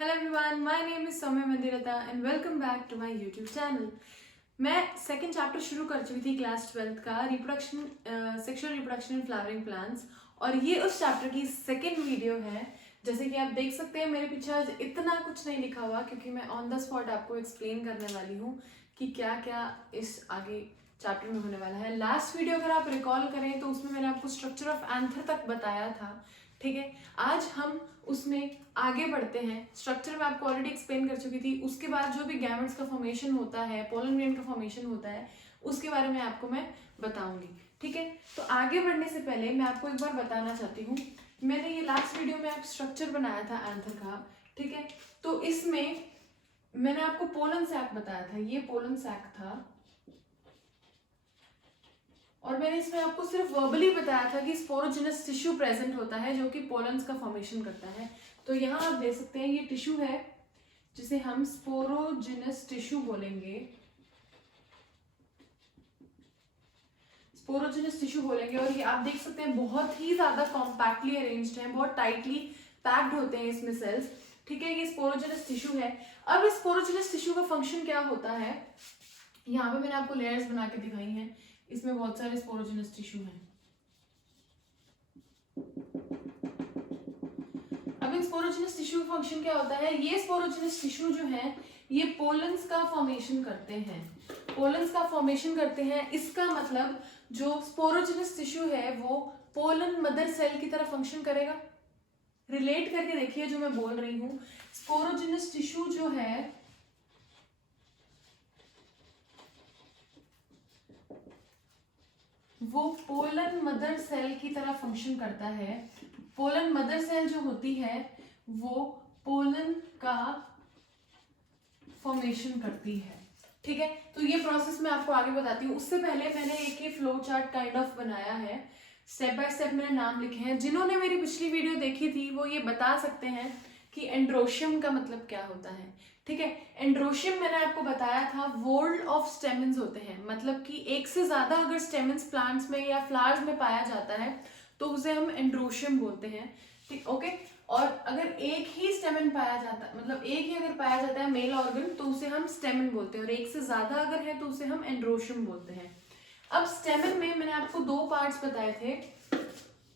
Hello everyone, my name is Soumya Mandirata and welcome back to my YouTube channel. मैं second chapter शुरू कर चुकी थी class 12th का reproduction sexual reproduction in flowering plants और ये उस चैप्टर की सेकेंड वीडियो है। जैसे कि आप देख सकते हैं मेरे पीछे आज इतना कुछ नहीं लिखा हुआ क्योंकि मैं ऑन द स्पॉट आपको एक्सप्लेन करने वाली हूँ कि क्या क्या इस आगे चैप्टर में होने वाला है। लास्ट वीडियो अगर आप रिकॉल करें तो उसमें मैंने आपको स्ट्रक्चर ऑफ एंथर तक बताया था, ठीक है। आज हम उसमें आगे बढ़ते हैं। स्ट्रक्चर में आपको ऑलरेडी एक्सप्लेन कर चुकी थी। उसके बाद जो भी गैमेट्स का फॉर्मेशन होता है, पोलन ग्रेन का फॉर्मेशन होता है, उसके बारे में आपको मैं बताऊंगी, ठीक है। तो आगे बढ़ने से पहले मैं आपको एक बार बताना चाहती हूँ, मैंने ये लास्ट वीडियो में आप स्ट्रक्चर बनाया था एंथर का, ठीक है। तो इसमें मैंने आपको पोलन सैक बताया था, ये पोलन सैक था और मैंने इसमें आपको सिर्फ वर्बली बताया था कि स्पोरोजिनस टिश्यू प्रेजेंट होता है जो कि पोलन्स का फॉर्मेशन करता है। तो यहाँ आप देख सकते हैं ये टिश्यू है जिसे हम स्पोरोजिनस टिश्यू बोलेंगे, स्पोरोजिनस टिश्यू बोलेंगे। और ये आप देख सकते हैं बहुत ही ज्यादा कॉम्पैक्टली अरेंज्ड है, बहुत टाइटली पैक्ड होते हैं इसमें सेल्स, ठीक है। ये स्पोरोजिनस टिश्यू है। अब इस स्पोरोजिनस टिश्यू का फंक्शन क्या होता है, यहाँ पे मैंने आपको लेयर्स बना के दिखाई हैं, इसमें बहुत सारे स्पोरोजिनस टिश्यू हैं। अब इन स्पोरोजिनस टिश्यू का फंक्शन क्या होता है, ये स्पोरोजिनस टिश्यू जो है ये पोलन्स का फॉर्मेशन करते हैं, पोलन्स का फॉर्मेशन करते हैं। इसका मतलब जो स्पोरोजिनस टिश्यू है वो पोलन मदर सेल की तरह फंक्शन करेगा। रिलेट करके देखिए जो मैं बोल रही हूँ, स्पोरोजिनस टिश्यू जो है वो पोलन मदर सेल की तरह फंक्शन करता है। पोलन मदर सेल जो होती है वो पोलन का फॉर्मेशन करती है, ठीक है। तो ये प्रोसेस मैं आपको आगे बताती हूँ। उससे पहले मैंने एक ही फ्लो चार्ट काइंड ऑफ बनाया है, स्टेप बाय स्टेप मैंने नाम लिखे हैं। जिन्होंने मेरी पिछली वीडियो देखी थी वो ये बता सकते हैं कि एंड्रोशियम का मतलब क्या होता है, ठीक है। एंड्रोशियम मैंने आपको बताया था वोल्ड ऑफ स्टेमेंस होते हैं, मतलब कि एक से ज्यादा अगर स्टेमेंस प्लांट्स में या फ्लावर्स में पाया जाता है तो उसे हम एंड्रोशियम बोलते हैं, ठीक, ओके। और अगर एक ही स्टेमन पाया जाता है, मतलब एक ही अगर पाया जाता है मेल ऑर्गन तो उसे हम स्टेमन बोलते हैं, और एक से ज्यादा अगर है तो उसे हम एंड्रोशियम बोलते हैं। अब स्टेमन में मैंने आपको दो पार्ट्स बताए थे,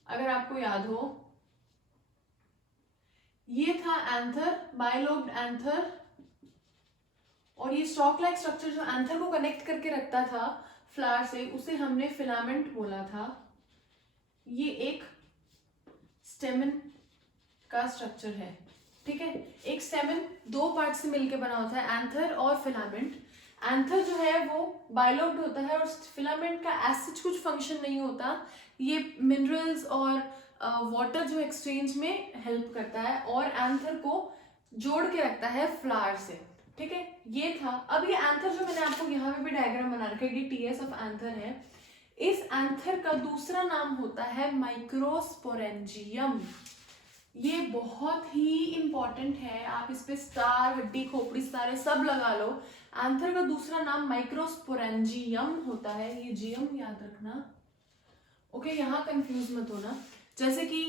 अगर आपको याद हो, ये था एंथर, बायलोब्ड एंथर, और ये स्टॉक लाइक स्ट्रक्चर जो एंथर को कनेक्ट करके रखता था फ्लावर से उसे हमने फिलामेंट बोला था। ये एक स्टेमन का स्ट्रक्चर है, ठीक है। एक स्टेमन दो पार्ट से मिलकर बना होता है, एंथर और फिलामेंट। एंथर जो है वो बायलोब्ड होता है और फिलामेंट का एज कुछ फंक्शन नहीं होता, ये मिनरल्स और वाटर जो एक्सचेंज में हेल्प करता है और एंथर को जोड़ के रखता है फ्लावर से, ठीक है। ये था। अब ये एंथर जो मैंने आपको यहाँ पे भी डायग्राम बना रखा है, ये टीएस ऑफ एंथर है। इस एंथर का दूसरा नाम होता है माइक्रोस्पोरेंजियम। ये बहुत ही इंपॉर्टेंट है, आप इस पे स्टार, हड्डी, खोपड़ी, सितारे सब लगा लो। एंथर का दूसरा नाम माइक्रोस्पोरेंजियम होता है, ये जीएम याद रखना, ओके। यहाँ कंफ्यूज मत होना। जैसे कि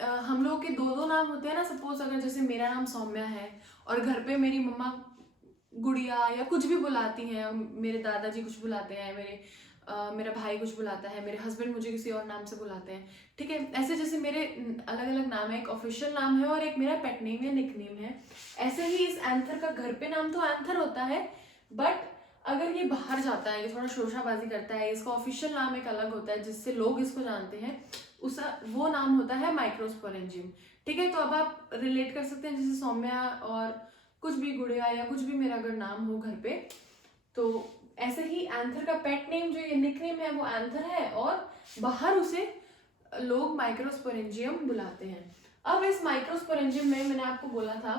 हम लोग के दो दो नाम होते हैं ना, सपोज अगर जैसे मेरा नाम सौम्या है और घर पे मेरी मम्मा गुड़िया या कुछ भी बुलाती हैं, मेरे दादाजी कुछ बुलाते हैं, मेरा भाई कुछ बुलाता है, मेरे हस्बैंड मुझे किसी और नाम से बुलाते हैं, ठीक है। ऐसे जैसे मेरे अलग अलग नाम है, एक ऑफिशियल नाम है और एक मेरा पेट नेम या निक नेम है। ऐसे ही इस एंथर का घर पे नाम तो एंथर होता है, बट अगर ये बाहर जाता है, ये थोड़ा शोशाबाजी करता है, इसका ऑफिशियल नाम एक अलग होता है जिससे लोग इसको जानते हैं, उस वो नाम होता है माइक्रोस्पोरेंजियम, ठीक है। तो अब आप रिलेट कर सकते हैं, जैसे सौम्या और कुछ भी गुड़िया या कुछ भी मेरा अगर नाम हो घर पे, तो ऐसे ही एंथर का पेट नेम जो ये निकनेम है वो एंथर है और बाहर उसे लोग माइक्रोस्पोरेंजियम बुलाते हैं। अब इस माइक्रोस्पोरेंजियम में मैंने आपको बोला था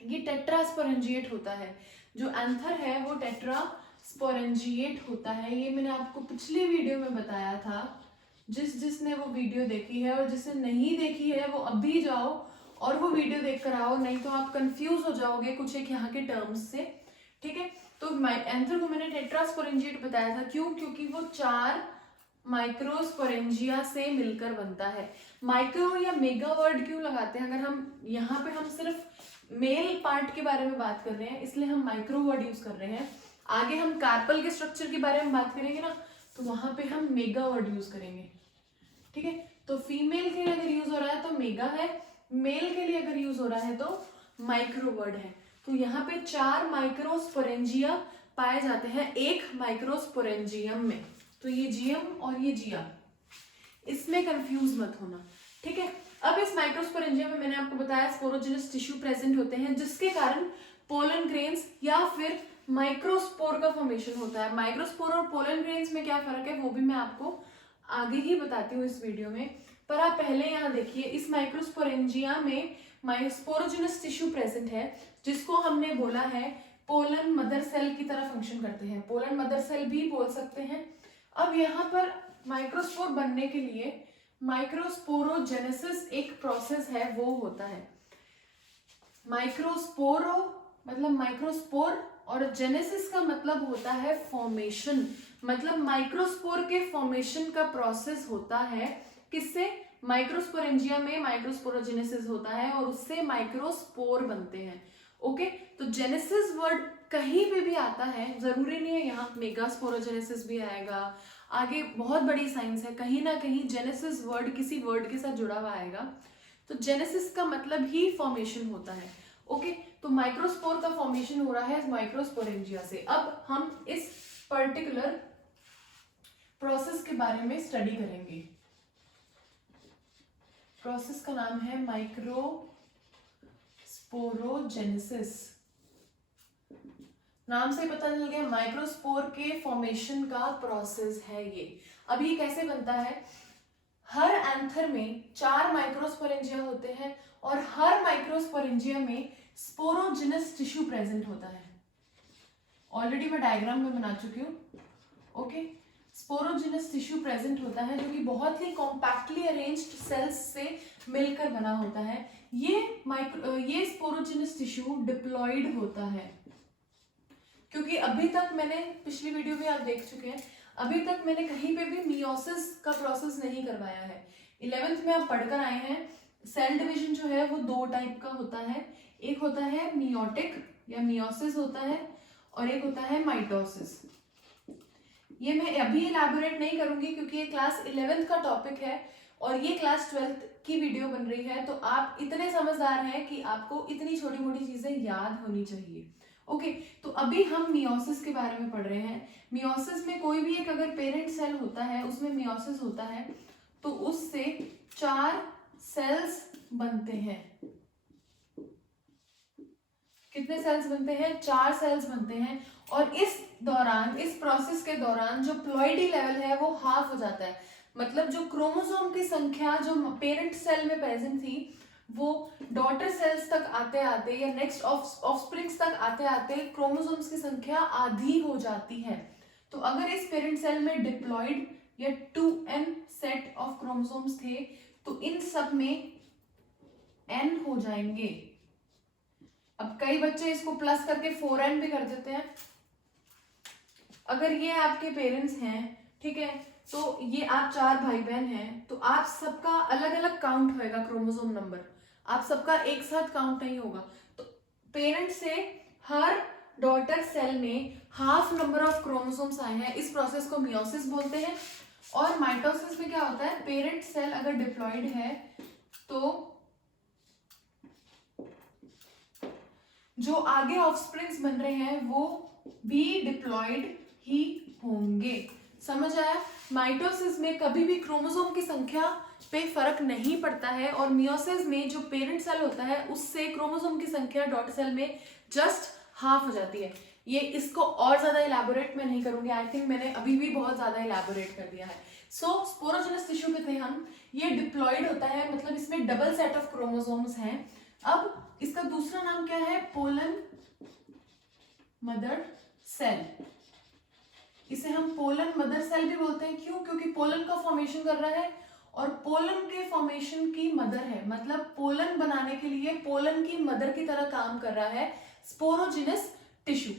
ये टेट्रास्पोरेंजिएट होता है, जो एंथर है वो टेट्रास्पोरेंजिएट होता है। ये मैंने आपको पिछली वीडियो में बताया था, जिसने वो वीडियो देखी है, और जिसने नहीं देखी है वो अभी जाओ और वो वीडियो देख कर आओ, नहीं तो आप कंफ्यूज हो जाओगे कुछ एक यहाँ के टर्म्स से, ठीक है। तो एंथर को मैंने टेट्रास्पोरेंजिएट बताया था, क्यों? क्योंकि वो 4 माइक्रोस्पोरेंजिया से मिलकर बनता है। माइक्रो या मेगा वर्ड क्यों लगाते हैं, अगर हम यहाँ पे हम सिर्फ मेल पार्ट के बारे में बात कर रहे हैं, इसलिए हम माइक्रो वर्ड यूज कर रहे हैं। आगे हम कार्पल के स्ट्रक्चर के बारे में बात करेंगे ना, तो वहां पे हम मेगा वर्ड यूज करेंगे, ठीक है। तो फीमेल के लिए अगर यूज हो रहा है तो मेगा है, मेल के लिए अगर यूज हो रहा है तो माइक्रो वर्ड है। तो यहाँ पे 4 माइक्रोस्पोरेंजिया पाए जाते हैं एक माइक्रोस्पोरेंजियम में। तो ये जीएम और ये जिया, इसमें कंफ्यूज मत होना, ठीक है। अब इस माइक्रोस्पोरेंजियम में मैंने आपको बताया स्पोरोजिनस टिश्यू प्रेजेंट होते हैं, जिसके कारण पोलन ग्रेन्स या फिर माइक्रोस्पोर का फॉर्मेशन होता है। माइक्रोस्पोर और पोलन ग्रेन्स में क्या फर्क है वो भी मैं आपको आगे ही बताती हूँ इस वीडियो में। पर आप पहले यहाँ देखिए, इस माइक्रोस्पोरेंजिया में स्पोरोजिनस टिश्यू प्रेजेंट है, जिसको हमने बोला है पोलन मदर सेल की तरह फंक्शन करते हैं, पोलन मदर सेल भी बोल सकते हैं। अब यहाँ पर माइक्रोस्पोर बनने के लिए माइक्रोस्पोरोजेनेसिस एक प्रोसेस है, वो होता है। माइक्रोस्पोरो मतलब माइक्रोस्पोर और जेनेसिस का मतलब होता है फॉर्मेशन, मतलब माइक्रोस्पोर के फॉर्मेशन का प्रोसेस होता है। किससे? माइक्रोस्पोरेंजिया में माइक्रोस्पोरोजेनेसिस होता है और उससे माइक्रोस्पोर बनते हैं। ओके, तो जेनेसिस वर्ड कहीं पे भी आता है, जरूरी नहीं है यहाँ मेगास्पोरोजेनेसिस भी आएगा, आगे बहुत बड़ी साइंस है, कहीं ना कहीं जेनेसिस वर्ड किसी वर्ड के साथ जुड़ा हुआ आएगा। तो जेनेसिस का मतलब ही फॉर्मेशन होता है। ओके, तो माइक्रोस्पोर का फॉर्मेशन हो रहा है माइक्रोस्पोरेंजिया से। अब हम इस पर्टिकुलर प्रोसेस के बारे में स्टडी करेंगे। प्रोसेस का नाम है माइक्रोस्पोरोजेनेसिस। नाम से पता चल गया, माइक्रोस्पोर के फॉर्मेशन का प्रोसेस है ये। अब ये कैसे बनता है? हर एंथर में 4 माइक्रोस्पोरेंजिया होते हैं और हर माइक्रोस्पोरेंजिया में स्पोरोजिनस टिश्यू प्रेजेंट होता है। ऑलरेडी मैं डायग्राम में बना चुकी हूँ। ओके, स्पोरोजिनस टिश्यू प्रेजेंट होता है, जो कि बहुत ही कॉम्पैक्टली अरेंज्ड सेल्स से मिलकर बना होता है। ये स्पोरोजिनस टिश्यू डिप्लॉइड होता है, क्योंकि अभी तक मैंने पिछली वीडियो में आप देख चुके हैं, अभी तक मैंने कहीं पे भी मियोसिस का प्रोसेस नहीं करवाया है। 11th में आप पढ़कर आए हैं, सेल डिवीजन जो है वो 2 टाइप का होता है, एक होता है मियोटिक या मियोसिस होता है और एक होता है माइटोसिस। ये मैं अभी इलैबोरेट नहीं करूंगी क्योंकि ये क्लास 11th का टॉपिक है और ये क्लास 12th की वीडियो बन रही है, तो आप इतने समझदार हैं कि आपको इतनी छोटी मोटी चीजें याद होनी चाहिए। ओके, तो अभी हम मियोसिस के बारे में पढ़ रहे हैं। मियोसिस में कोई भी एक अगर पेरेंट सेल होता है, उसमें मियोसिस होता है, तो उससे 4 सेल्स बनते हैं। कितने सेल्स बनते हैं? 4 सेल्स बनते हैं। और इस दौरान, इस प्रोसेस के दौरान जो प्लॉइडी लेवल है वो हाफ हो जाता है, मतलब जो क्रोमोसोम की संख्या जो पेरेंट सेल में प्रेजेंट थी वो डॉटर सेल्स तक आते आते या नेक्स्ट ऑफस्प्रिंग्स तक आते आते क्रोमोसोम्स की संख्या आधी हो जाती है। तो अगर इस पेरेंट सेल में डिप्लॉइड या 2n सेट ऑफ क्रोमोसोम्स थे, तो इन सब में n हो जाएंगे। अब कई बच्चे इसको प्लस करके 4n भी कर देते हैं। अगर ये आपके पेरेंट्स हैं, ठीक है, तो ये आप 4 भाई बहन हैं, तो आप सबका अलग अलग काउंट होएगा क्रोमोसोम नंबर, आप सबका एक साथ काउंट नहीं होगा। तो पेरेंट से हर डॉटर सेल में हाफ नंबर ऑफ क्रोमोसोम्स आए हैं, इस प्रोसेस को मियोसिस बोलते हैं। और माइटोसिस में क्या होता है? पेरेंट सेल अगर डिप्लॉइड है तो जो आगे ऑफस्प्रिंग्स बन रहे हैं वो भी डिप्लॉइड ही होंगे। समझ आया? माइटोसिस में कभी भी क्रोमोसोम की संख्या पे फर्क नहीं पड़ता है और मियोसिस में जो पेरेंट सेल होता है उससे क्रोमोसोम की संख्या डॉटर सेल में जस्ट हाफ हो जाती है। ये इसको और ज्यादा इलैबोरेट मैं नहीं करूंगी, आई थिंक मैंने अभी भी बहुत ज्यादा इलैबोरेट कर दिया है। सो स्पोरोजिनस टिश्यू पे थे हम, ये डिप्लॉइड होता है, मतलब इसमें डबल सेट ऑफ क्रोमोसोम्स हैं। अब इसका दूसरा नाम क्या है? Pollen mother cell. इसे हम पोलन मदर सेल भी बोलते हैं। क्यों? क्योंकि पोलन का फॉर्मेशन कर रहा है और पोलन के फॉर्मेशन की मदर है, मतलब पोलन बनाने के लिए पोलन की मदर की तरह काम कर रहा है स्पोरोजिनस टिश्यू।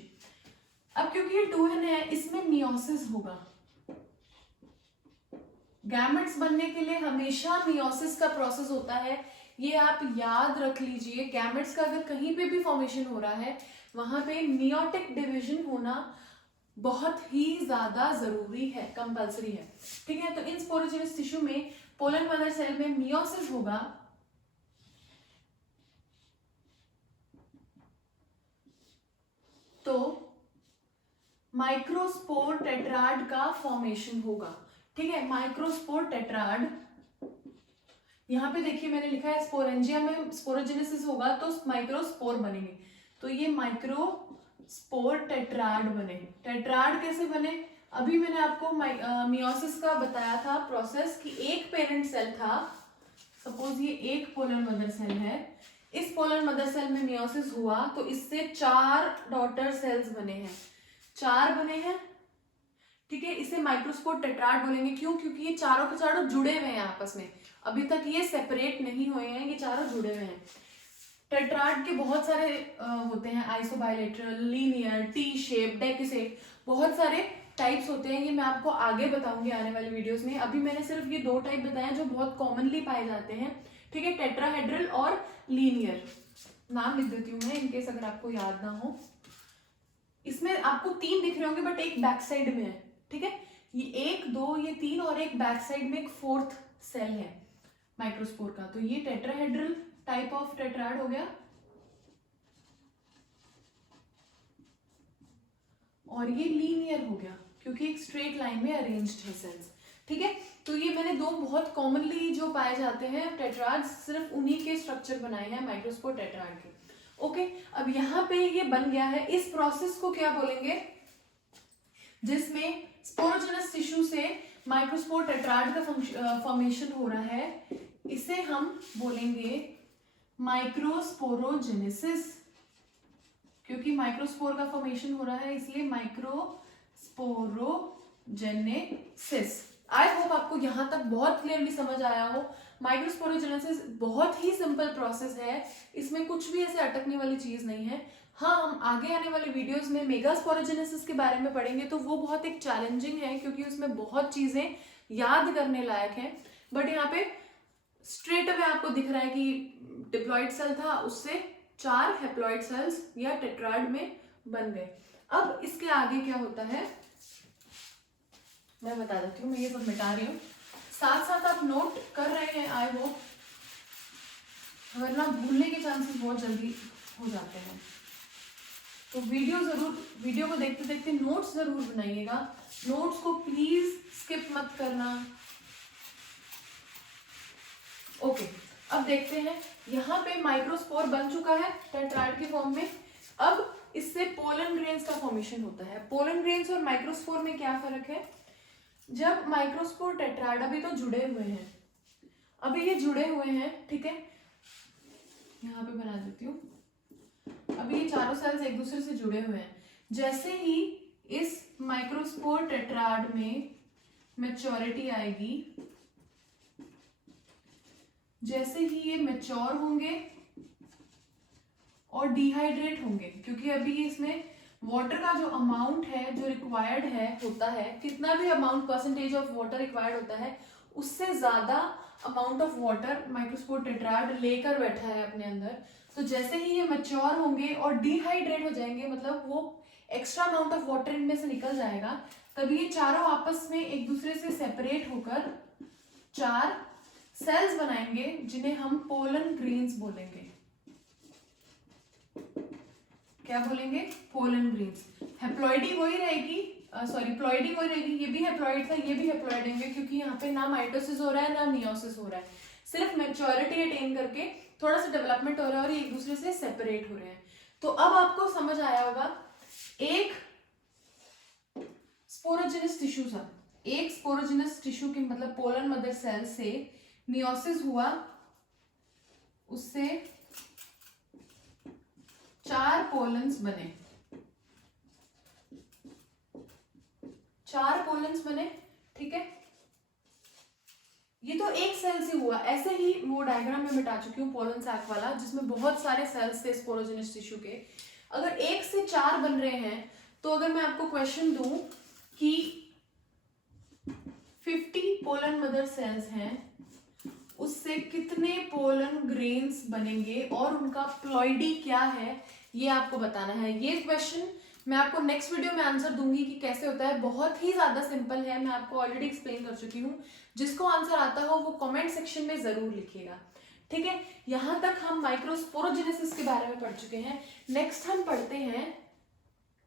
अब क्योंकि ये 2n है, इसमें मियोसिस होगा। गैमेट्स बनने के लिए हमेशा मियोसिस का प्रोसेस होता है। ये आप याद रख लीजिए, गैमेट्स का अगर कहीं पे भी फॉर्मेशन हो रहा है वहां पे मियोटिक डिवीजन होना बहुत ही ज्यादा जरूरी है, कंपल्सरी है, ठीक है। तो इन स्पोरोजेनस टिश्यू में पोलन मदर सेल में मियोसिस होगा, तो माइक्रोस्पोर टेट्राड का फॉर्मेशन होगा, ठीक है। माइक्रोस्पोर टेट्राड, यहाँ पे देखिए मैंने लिखा है स्पोरेंजिया में स्पोरोजेनेसिस होगा तो माइक्रोस्पोर बनेंगे, तो ये माइक्रोस्पोर टेट्राड बने। टेट्राड कैसे बने, अभी मैंने आपको मियोसिस का बताया था प्रोसेस कि एक पेरेंट सेल था, सपोज ये एक पोलर मदर सेल है, इस पोलर मदर सेल में मियोसिस हुआ तो इससे 4 डॉटर सेल्स बने हैं, 4 बने हैं, ठीक है। इसे माइक्रोस्पोर टेट्राड बोलेंगे, क्यों, क्योंकि ये चारों के चारों जुड़े हुए हैं आपस में, अभी तक ये सेपरेट नहीं हुए हैं, ये चारों जुड़े हुए हैं। टेट्राड के बहुत सारे होते हैं, आइसोबाइलेटरल, लीनियर, टी शेप, डेकिसेट, बहुत सारे टाइप्स होते हैं, ये मैं आपको आगे बताऊंगी आने वाले वीडियोस में। अभी मैंने सिर्फ ये 2 टाइप बताए हैं जो बहुत कॉमनली पाए जाते हैं, ठीक है, टेट्राहेड्रल और लीनियर। नाम लिख देती हूँ मैं इनकेस अगर आपको याद ना हो। इसमें आपको 3 दिख रहे होंगे बट एक बैक साइड में है, ठीक है, ये 1 2 ये 3 और एक बैक साइड में एक 4th सेल है माइक्रोस्पोर का, तो ये टेट्राहेड्रल टाइप ऑफ टेट्राड हो गया, और ये लीनियर हो गया क्योंकि एक स्ट्रेट लाइन में अरेंज्ड है सेल्स, ठीक है। तो ये मैंने 2 बहुत कॉमनली जो पाए जाते हैं टेट्राड, सिर्फ उन्हीं के स्ट्रक्चर बनाए हैं माइक्रोस्पोर टेट्राड के, ओके। अब यहाँ पे ये बन गया है, इस प्रोसेस को क्या बोलेंगे, जिसमें स्पोरोजेनस टिश्यू से माइक्रोस्पोर टेट्राड का फॉर्मेशन हो रहा है, इसे हम बोलेंगे माइक्रोस्पोरोजेनेसिस, क्योंकि माइक्रोस्पोर का फॉर्मेशन हो रहा है इसलिए माइक्रोस्पोरोजेनेसिस। आई होप आपको यहां तक बहुत क्लियरली समझ आया हो। माइक्रोस्पोरोजेनेसिस बहुत ही सिंपल प्रोसेस है, इसमें कुछ भी ऐसे अटकने वाली चीज नहीं है। हाँ, हम आगे आने वाले वीडियोस में मेगास्पोरोजेनेसिस के बारे में पढ़ेंगे तो वो बहुत एक चैलेंजिंग है क्योंकि उसमें बहुत चीजें याद करने लायक हैं, बट यहाँ पे स्ट्रेट अवे आपको दिख रहा है कि डिप्लॉइड सेल था, उससे 4 हैप्लॉइड सेल्स या टेट्राड में बन गए। अब इसके आगे क्या होता है मैं बता देती हूँ, मैं ये सब मिटा रही हूँ, साथ साथ आप नोट कर रहे हैं आई होप, वरना भूलने के चांसेस बहुत जल्दी हो जाते हैं। तो वीडियो को देखते देखते नोट्स जरूर बनाइएगा, नोट्स को प्लीज स्किप मत करना, ओके। अब देखते हैं, यहाँ पे माइक्रोस्पोर बन चुका है टेट्राड के फॉर्म में, अब इससे पोलन ग्रेन्स का फॉर्मेशन होता है। पोलन ग्रेन्स और माइक्रोस्पोर में क्या फर्क है, जब माइक्रोस्पोर टेट्राड अभी तो जुड़े हुए हैं, अभी ये जुड़े हुए हैं, ठीक है, यहाँ पे बना देती हूँ, अभी ये चारों सेल्स एक दूसरे से जुड़े हुए हैं, जैसे ही इस माइक्रोस्पोर टेट्राड में मैच्योरिटी आएगी, जैसे ही ये मैच्योर होंगे और डिहाइड्रेट होंगे, क्योंकि अभी इसमें वाटर का जो अमाउंट है जो रिक्वायर्ड है होता है, कितना भी amount percentage of water required होता है उससे ज्यादा amount of water microspore tetrad लेकर बैठा है अपने अंदर। तो जैसे ही ये मैच्योर होंगे और डिहाइड्रेट हो जाएंगे, मतलब वो एक्स्ट्रा अमाउंट ऑफ वाटर इनमें से निकल जाएगा, तभी ये चारों आपस में एक दूसरे से सेपरेट होकर 4 सेल्स बनाएंगे जिन्हें हम पोलन ग्रेन्स बोलेंगे। क्या बोलेंगे, पोलन ग्रेन्स। हैप्लॉइडी वही रहेगी, प्लॉइडी वही रहेगी, ये भी हैप्लॉइड था, ये भी हैप्लॉइड होंगे, क्योंकि यहाँ पे ना माइटोसिस हो रहा है ना मियोसिस हो रहा है, सिर्फ मैच्योरिटी अटेन करके थोड़ा सा डेवलपमेंट हो रहा है और ये एक दूसरे से सेपरेट हो रहे हैं। तो अब आपको समझ आया होगा, एक स्पोरोजेनस टिश्यू था, एक स्पोरोजेनस टिश्यू के मतलब पोलन मदर सेल से मियोसिस हुआ, उससे 4 पोलन्स बने, 4 पोलन्स बने, ठीक है। ये तो एक सेल से हुआ, ऐसे ही वो डायग्राम में मिटा चुकी हूँ पोलन सैक वाला, जिसमें बहुत सारे सेल्स थे स्पोरोजेनस टिश्यू के। अगर 1 से 4 बन रहे हैं तो अगर मैं आपको क्वेश्चन दूं कि 50 पोलन मदर सेल्स हैं, उससे कितने पोलन ग्रेन्स बनेंगे और उनका प्लॉइडी क्या है ये आपको बताना है। ये क्वेश्चन मैं आपको नेक्स्ट वीडियो में आंसर दूंगी कि कैसे होता है, बहुत ही ज्यादा सिंपल है, मैं आपको ऑलरेडी एक्सप्लेन कर चुकी हूँ। जिसको आंसर आता हो वो कमेंट सेक्शन में जरूर लिखिएगा, ठीक है। यहाँ तक हम माइक्रोस्पोरोजेनेसिस के बारे में पढ़ चुके हैं। नेक्स्ट हम पढ़ते हैं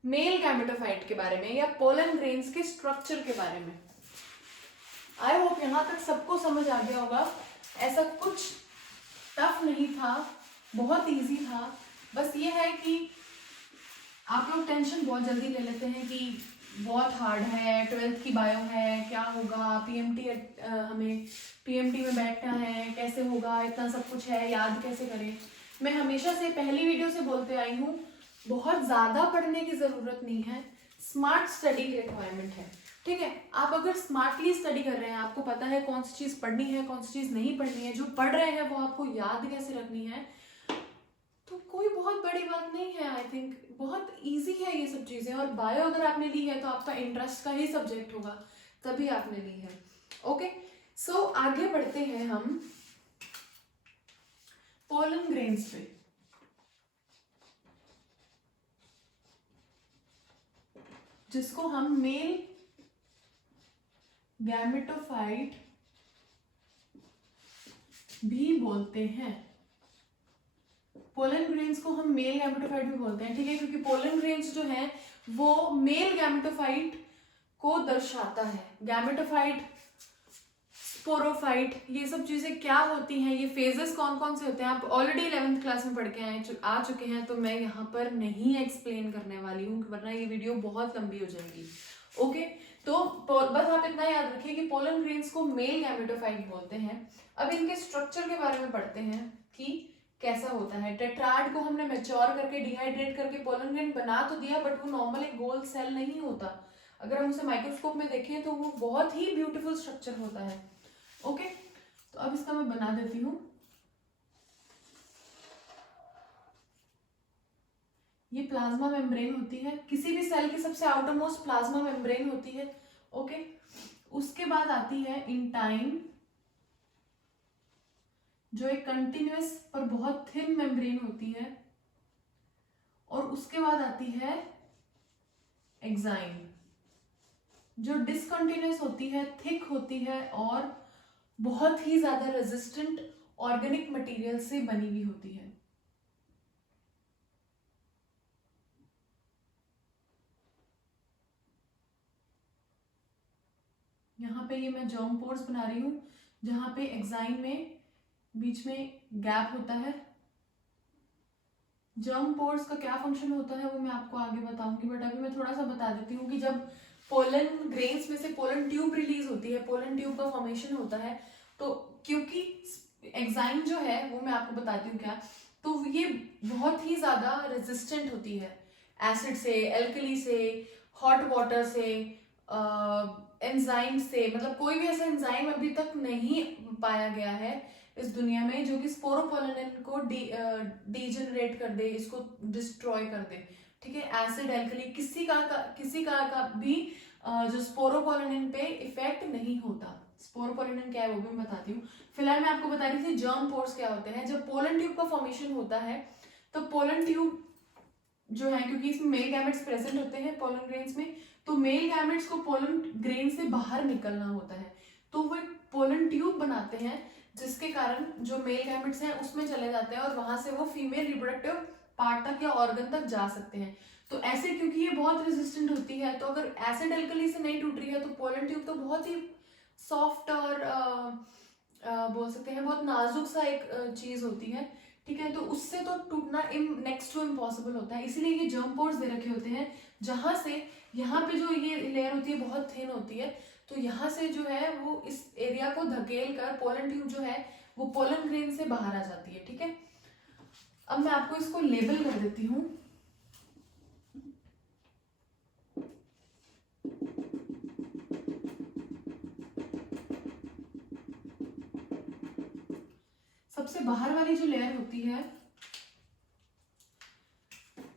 मेल गैमेटोफाइट के बारे में या पोलन ग्रेन्स के स्ट्रक्चर के बारे में। आई होप यहाँ तक सबको समझ आ गया होगा। ऐसा कुछ टफ नहीं था, बहुत इजी था। बस ये है कि आप लोग टेंशन बहुत जल्दी ले लेते हैं कि बहुत हार्ड है, 12th की बायो है, क्या होगा, पीएमटी हमें पीएमटी में बैठना है, कैसे होगा, इतना सब कुछ है, याद कैसे करें। मैं हमेशा से पहली वीडियो से बोलते आई हूँ, बहुत ज़्यादा पढ़ने की ज़रूरत नहीं है, स्मार्ट स्टडी की रिक्वायरमेंट है, ठीक है। आप अगर स्मार्टली स्टडी कर रहे हैं, आपको पता है कौन सी चीज़ पढ़नी है, कौन सी चीज़ नहीं पढ़नी है, जो पढ़ रहे हैं वो आपको याद कैसे रखनी है, तो कोई बहुत बड़ी बात नहीं है। आई थिंक बहुत इजी है ये सब चीज़ें। और बायो अगर आपने ली है तो आपका इंटरेस्ट का ही सब्जेक्ट होगा, तभी आपने ली है। ओके, सो आगे बढ़ते हैं हम पोलन ग्रेन्स पे। जिसको हम मेल गैमेटोफाइट भी बोलते हैं। पोलन ग्रेन्स को हम मेल गैमेटोफाइट भी बोलते हैं, ठीक है, क्योंकि पोलन ग्रेन्स जो है वो मेल गैमेटोफाइट को दर्शाता है। गैमेटोफाइट, स्पोरोफाइट, ये सब चीजें क्या होती हैं, ये फेजेस कौन कौन से होते हैं, आप ऑलरेडी 11th क्लास में पढ़ के आ चुके हैं, तो मैं यहाँ पर नहीं एक्सप्लेन करने वाली हूँ, वरना ये वीडियो बहुत लंबी हो जाएगी। ओके, तो बस आप इतना याद रखिए कि पोलन ग्रेन्स को मेल गैमेटोफाइट बोलते हैं। अब इनके स्ट्रक्चर के बारे में पढ़ते हैं कि कैसा होता है। टेट्राड को हमने मैच्योर करके डिहाइड्रेट करके पोलन ग्रेन बना तो दिया, बट वो नॉर्मल एक गोल सेल नहीं होता। अगर हम उसे माइक्रोस्कोप में देखें तो वो बहुत ही ब्यूटीफुल स्ट्रक्चर होता है। ओके, तो अब इसका मैं बना देती हूँ। ये प्लाज्मा मेम्ब्रेन होती है, किसी भी सेल की सबसे आउटर मोस्ट प्लाज्मा मेम्ब्रेन होती है। ओके, उसके बाद आती है इंटाइन, जो एक कंटिन्यूअस पर बहुत थिन मेम्ब्रेन होती है, और उसके बाद आती है एक्साइन, जो डिसकंटिन्यूअस होती है, थिक होती है और बहुत ही ज्यादा रेजिस्टेंट ऑर्गेनिक मटेरियल से बनी हुई होती है। यहाँ पे ये मैं जर्म पोर्स बना रही हूँ, जहाँ पे एक्साइन में बीच में गैप होता है। जर्म पोर्स का क्या फंक्शन होता है वो मैं आपको आगे बताऊंगी, बट अभी मैं थोड़ा सा बता देती हूँ कि जब पोलन ग्रेन्स में से पोलन ट्यूब रिलीज होती है, पोलन ट्यूब का फॉर्मेशन होता है, तो क्योंकि एक्साइन जो है वो मैं आपको बताती हूँ क्या, तो ये बहुत ही ज्यादा रेजिस्टेंट होती है एसिड से, एल्कली से, हॉट वाटर से, एंजाइम से। मतलब कोई भी ऐसा एंजाइम अभी तक नहीं पाया गया है इस दुनिया में जो कि स्पोरोपोलिन को डीजेनरेट कर दे, इसको डिस्ट्रॉय कर दे, ठीक है। एसिड, एल्कली, किसी का भी जो स्पोरोपोलिन पे इफेक्ट नहीं होता। स्पोरोपोलिन क्या है वो भी मैं बताती हूँ। फिलहाल मैं आपको बता रही थी जर्म पोर्स क्या होते हैं। जब पोलन ट्यूब का फॉर्मेशन होता है तो पोलन ट्यूब जो है, क्योंकि इसमें मेल गैमेट्स प्रेजेंट होते हैं पोलन ग्रेन्स में, तो मेल गैमेट्स को पोलन ग्रेन से बाहर निकलना होता है, तो वो एक पोलन ट्यूब बनाते हैं, जिसके कारण जो मेल गैमेट्स हैं उसमें चले जाते हैं और वहां से वो फीमेल रिप्रोडक्टिव पार्ट तक या ऑर्गन तक जा सकते हैं। तो ऐसे क्योंकि ये बहुत रेजिस्टेंट होती है, तो अगर एसिड एल्कली से नहीं टूट रही है तो पोलन ट्यूब तो बहुत ही सॉफ्ट और बोल सकते हैं बहुत नाजुक सा एक चीज होती है, ठीक है। तो उससे तो टूटना नेक्स्ट टू इम्पॉसिबल होता है। इसलिए ये जर्म पोर्स दे रखे होते हैं, जहां से यहाँ पे जो ये लेयर होती है बहुत थिन होती है, तो यहाँ से जो है वो इस एरिया को धकेल कर पोलन ट्यूब जो है वो पोलन ग्रेन से बाहर आ जाती है, ठीक है। अब मैं आपको इसको लेबल कर देती हूँ। सबसे बाहर वाली जो लेयर होती है,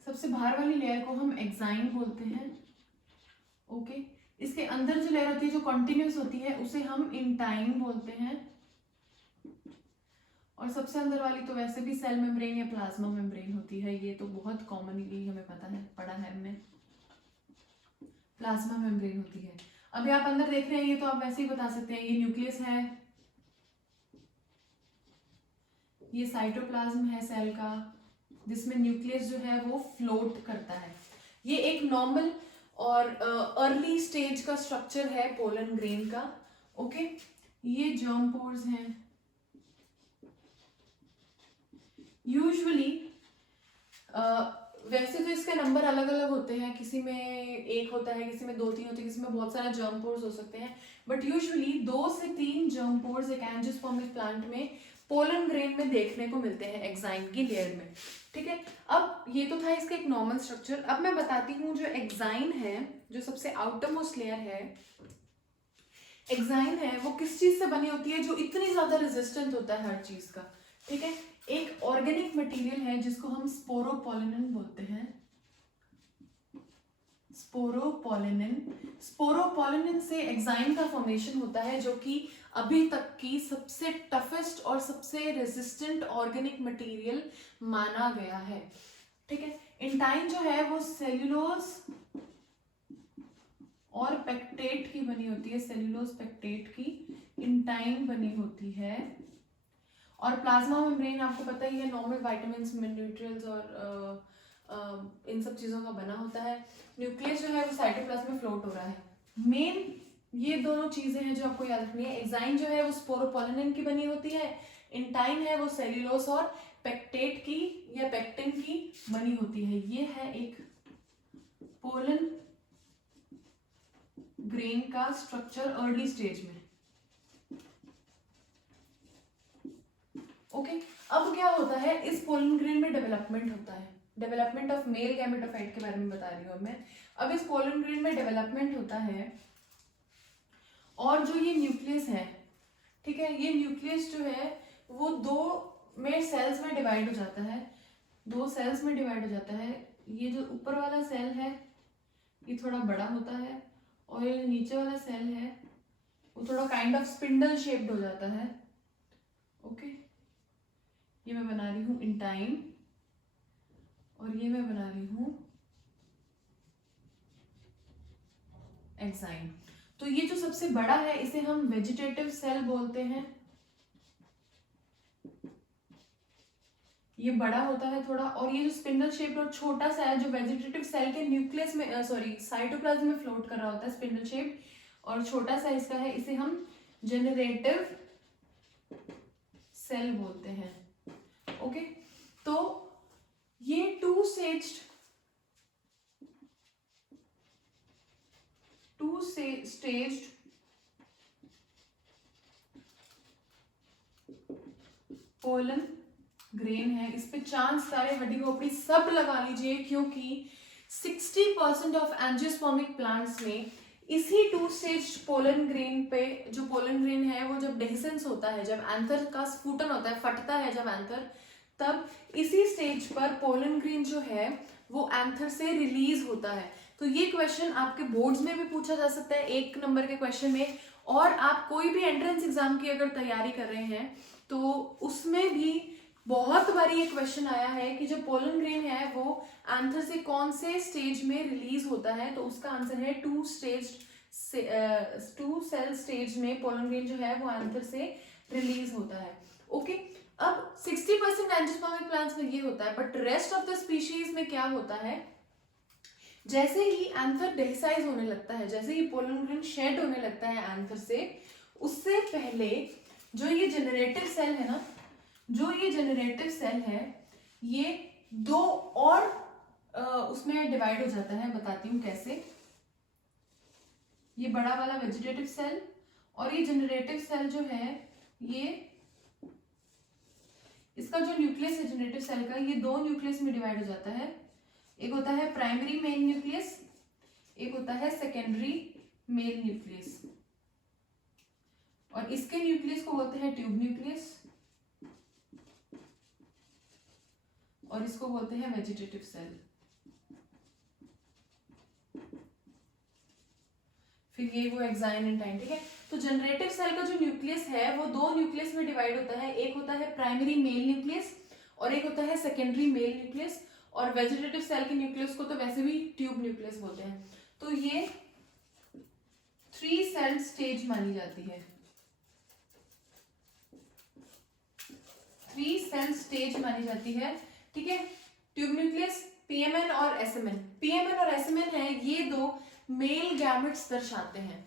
सबसे बाहर वाली लेयर को हम एक्साइन बोलते हैं। ओके, इसके अंदर जो लेयर होती है जो कंटिन्यूअस होती है उसे हम इंटाइन बोलते हैं। और सबसे अंदर वाली तो वैसे भी सेल मेम्ब्रेन या प्लाज्मा मेम्ब्रेन होती है, ये तो बहुत कॉमनली हमें पता है, पढ़ा है हमने, प्लाज्मा मेम्ब्रेन होती है। अभी आप अंदर देख रहे हैं, ये तो आप वैसे ही बता सकते हैं, ये न्यूक्लियस है, ये साइटोप्लाज्म है सेल का, जिसमें न्यूक्लियस जो है वो फ्लोट करता है। ये एक नॉर्मल और अर्ली स्टेज का स्ट्रक्चर है पोलन ग्रेन का। ओके, ये जर्म पोर्स हैं। यूजुअली वैसे तो इसके नंबर अलग अलग होते हैं, किसी में एक होता है, किसी में 2-3 होते हैं, किसी में बहुत सारा जर्म पोर्स हो सकते हैं, बट यूजुअली 2 से 3 जर्म पोर्स एक एंजियोस्पर्मिक प्लांट में पोलन ग्रेन में देखने को मिलते हैं एक्साइन की लेयर में। ठीक है, अब ये तो था इसका एक नॉर्मल स्ट्रक्चर। अब मैं बताती हूँ जो एक्साइन है, जो सबसे आउटर मोस्ट लेयर है, एक्साइन है वो किस चीज से बनी होती है जो इतनी ज्यादा रेजिस्टेंट होता है हर चीज का। ठीक है, एक ऑर्गेनिक मटेरियल है जिसको हम स्पोरोपोलिन बोलते हैं। स्पोरोपोलिन से एक्साइन का फॉर्मेशन होता है, जो कि अभी तक की सबसे टफेस्ट और सबसे रेजिस्टेंट ऑर्गेनिक मटेरियल माना गया है। ठीक है, इंटाइन जो है वो सेल्यूलोज और पेक्टेट की बनी होती है, सेल्यूलोज पेक्टेट की इंटाइन बनी होती है। और प्लाज्मा मेम्ब्रेन आपको पता ही है, नॉर्मल विटामिन्स, न्यूट्रिएंट्स और इन सब चीजों का बना होता है। न्यूक्लियस जो है वो साइटोप्लाज्म में फ्लोट हो रहा है। मेन ये दोनों चीजें हैं जो आपको याद रखनी है। एक्साइन जो है वो स्पोरोपोलिन की बनी होती है, इंटाइन है वो सेल्यूलोज और पेक्टेट की या पेक्टिन की बनी होती है। ये है एक पोलन ग्रेन का स्ट्रक्चर अर्ली स्टेज में। ओके, अब क्या होता है, इस पोलन ग्रेन में डेवलपमेंट होता है, डेवलपमेंट ऑफ मेल गैमेटोफाइट के बारे में बता रही हूँ मैं। अब इस पोलन ग्रेन में डेवलपमेंट होता है, और जो ये न्यूक्लियस है, ठीक है, ये न्यूक्लियस जो है वो 2 में सेल्स में डिवाइड हो जाता है, 2 सेल्स में डिवाइड हो जाता है। ये जो ऊपर वाला सेल है ये थोड़ा बड़ा होता है, और ये नीचे वाला सेल है वो थोड़ा काइंड ऑफ स्पिंडल शेप्ड हो जाता है। ओके, ये मैं बना रही हूँ इंटाइन, और ये मैं बना रही हूँ एक्साइन। तो ये जो सबसे बड़ा है इसे हम वेजिटेटिव सेल बोलते हैं, ये बड़ा होता है थोड़ा। और ये जो स्पिंडल शेप और छोटा सा है जो वेजिटेटिव सेल के न्यूक्लियस में साइटोप्लाज्म में फ्लोट कर रहा होता है, स्पिंडल शेप और छोटा सा इसका है, इसे हम जेनरेटिव सेल बोलते हैं। ओके, तो ये टू स्टेज्ड पोलन ग्रेन है। इस पे चांस सारे हड्डी खोपड़ी सब लगा लीजिए, क्योंकि 60% ऑफ एंजियोस्पर्मिक प्लांट्स में इसी 2 स्टेज पोलन ग्रेन पे, जो पोलन ग्रेन है वो जब डेहिसेंस होता है, जब एंथर का स्फुटन होता है, फटता है जब एंथर, तब इसी स्टेज पर पोलन ग्रेन जो है वो एंथर से रिलीज होता है। तो ये क्वेश्चन आपके बोर्ड्स में भी पूछा जा सकता है 1 नंबर के क्वेश्चन में, और आप कोई भी एंट्रेंस एग्जाम की अगर तैयारी कर रहे हैं तो उसमें भी बहुत बार ये क्वेश्चन आया है कि जो पोलन ग्रेन है वो एंथर से कौन से स्टेज में रिलीज होता है। तो उसका आंसर है 2 सेल स्टेज में पोलन ग्रेन जो है वो एंथर से रिलीज होता है। ओके, अब 60% एंजियोस्पर्मिक प्लांट्स में ये होता है, but rest of the species में क्या होता है, जैसे ही एंथर डेहिसाइज होने लगता है, जैसे ही पोलन ग्रेन शेड होने लगता है एंथर से, उससे पहले जो ये जेनरेटिव सेल है ना, जो ये जेनरेटिव सेल है ये 2 और उसमें डिवाइड हो जाता है। बताती हूँ कैसे। ये बड़ा वाला वेजिटेटिव सेल और ये जेनरेटिव सेल जो है, ये इसका जो न्यूक्लियस है जेनरेटिव सेल का, ये 2 न्यूक्लियस में डिवाइड हो जाता है। एक होता है प्राइमरी मेल न्यूक्लियस, एक होता है सेकेंडरी मेल न्यूक्लियस, और इसके न्यूक्लियस को बोलते हैं ट्यूब न्यूक्लियस, और इसको बोलते हैं वेजिटेटिव सेल। फिर ये वो एक्साइन एंटाइन, ठीक है। तो जनरेटिव सेल का जो न्यूक्लियस है वो दो न्यूक्लियस में डिवाइड होता है, एक होता है प्राइमरी मेल न्यूक्लियस और एक होता है सेकेंडरी मेल न्यूक्लियस। और वेजिटेटिव सेल के न्यूक्लियस को तो वैसे भी ट्यूब न्यूक्लियस बोलते हैं। तो ये 3 सेल स्टेज मानी जाती है, 3 सेल स्टेज मानी जाती है, ठीक है। ट्यूब न्यूक्लियस, पीएमएन और एसएमएन। पीएमएन और एसएमएन है, ये दो मेल गैमेट्स दर्शाते हैं,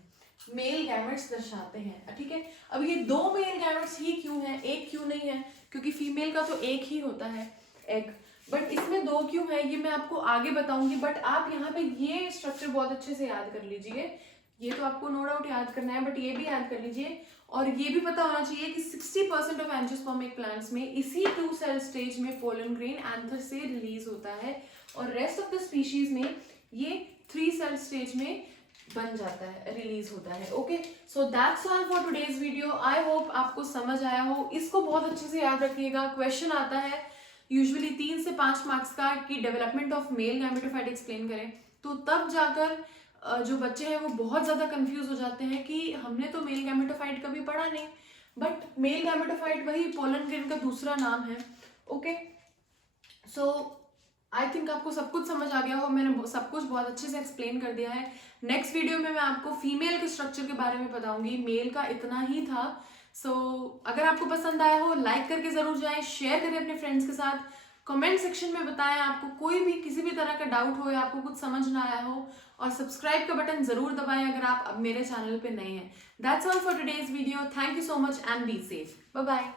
मेल गैमेट्स दर्शाते हैं, ठीक है। अब ये दो मेल गैमेट्स ही क्यों हैं, एक क्यों नहीं है, क्योंकि फीमेल का तो एक ही होता है एग, बट इसमें दो क्यों है ये मैं आपको आगे बताऊंगी। बट आप यहाँ पे ये स्ट्रक्चर बहुत अच्छे से याद कर लीजिए, ये तो आपको नो डाउट याद करना है, बट ये भी याद कर लीजिए। और ये भी पता होना चाहिए कि 60% ऑफ एंजियोस्पर्मिक प्लांट्स में इसी 2 सेल स्टेज में पोलन ग्रेन एंथर से रिलीज होता है, और रेस्ट ऑफ द स्पीशीज में ये 3 सेल स्टेज में बन जाता है, रिलीज होता है। Okay, so that's all for today's video. I hope आपको समझ आया हो। इसको बहुत अच्छे से याद रखिएगा, क्वेश्चन आता है यूजुअली 3 से 5 मार्क्स का कि development of male gametophyte explain करें, तो तब जाकर जो बच्चे हैं वो बहुत ज़्यादा कंफ्यूज हो जाते हैं कि हमने तो मेल गैमेटोफाइट कभी पढ़ा नहीं, बट मेल गैमेटोफाइट वही पोलन ग्रेन का दूसरा नाम है। ओके, सो आई थिंक आपको सब कुछ समझ आ गया हो, मैंने सब कुछ बहुत अच्छे से एक्सप्लेन कर दिया है। नेक्स्ट वीडियो में मैं आपको फीमेल के स्ट्रक्चर के बारे में बताऊंगी, मेल का इतना ही था। सो अगर आपको पसंद आया हो लाइक करके जरूर जाएं, शेयर करें अपने फ्रेंड्स के साथ, कमेंट सेक्शन में बताएं आपको कोई भी किसी भी तरह का डाउट हो या आपको कुछ समझ ना आया हो, और सब्सक्राइब का बटन जरूर दबाएं अगर आप अब मेरे चैनल पे नए हैं। That's all for today's video, thank you so much and be safe, bye bye.